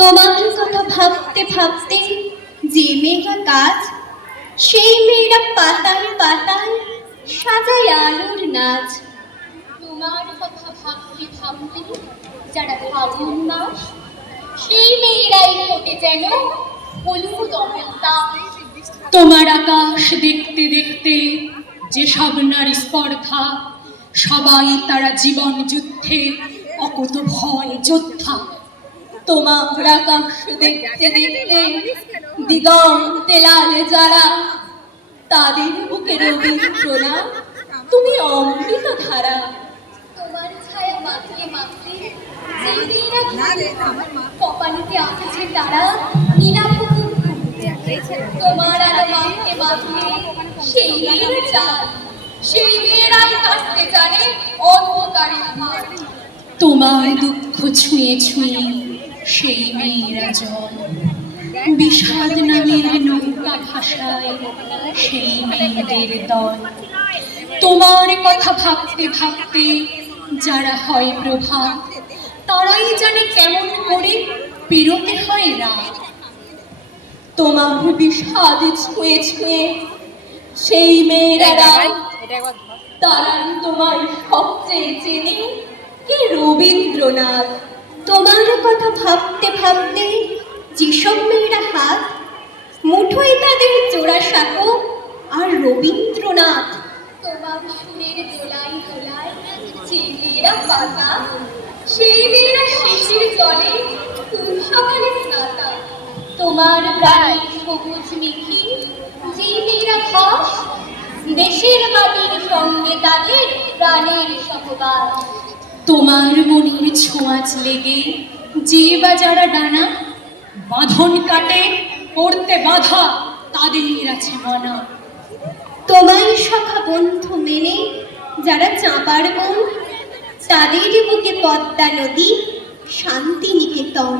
তোমার কথা ভাবতে ভাবতে যে মেয়েরা কাজ, সেই মেয়েরা পাতায় পাতায় সাজায় আলোর নাচ। তোমার কথা ভাবতে ভাবতে যারা ফাগুন মাস, সেই মেয়েরাই ফোটে যেন হলুদ অমলতা। তোমার আকাশ দেখতে দেখতে যেসব নারী স্পর্ধা, সবাই তারা জীবন যুদ্ধে অকুত ভয় যোদ্ধা। তোমার আকাশ দেখতে দেখতে দিগন্তে লাল যারা, তাদের বুকে রবীন্দ্রনাথ তুমি অমৃত ধারা। তোমার ছায়া মাখলে মাখলে যেই মেয়েরা কপালিতে আসছে তারা নীলাভূমি। তোমার আলো মাখতে মাখলে সেই মেয়েরা চায়, সেই মেয়েরাই কাটতে জানে অন্ধকারের মাঠ। তোমার দুঃখ ছুঁয়ে ছুঁয়ে সেই মেয়েরা জল, বিষাদ নামের নৌকা ভাষায় সেই মেয়েদের দল। তোমার কথা ভাবতে ভাবতে যারা হয় প্রভাত, তারাই জানে কেমন করে পেরোতে হয় রাত। তোমার বিষাদ ছুঁয়ে ছুঁয়ে সেই মেয়েরা তারাই তোমার সবচেয়ে চেনে কি রবীন্দ্রনাথ। তোমার কথা ভাবতে ভাবতে যেসব মেয়েরা হাত, মুঠোয় তাদের জোড়াসাঁকো আর রবীন্দ্রনাথ। তোমার সুরের দোলায় দোলায় যে মেয়েরা পাতা, সেই মেয়েরা শিশির জলে কোন সকালে স্নাতা। তোমার প্রায় সবুজ মেঘি যে মেয়েরা ঘাস, দেশের মাটির সঙ্গে তাদের প্রাণের সহবাস। তোমার মনের ছোঁয়াচ লেগে যে বা যারা ডানা, বাঁধন কাটে পড়তে বাধা তাদের আছে মানা। তোমার সখা বন্ধু মেনে যারা চাঁপার বন, তাদের বুকে পদ্মা নদী শান্তি নিকেতন।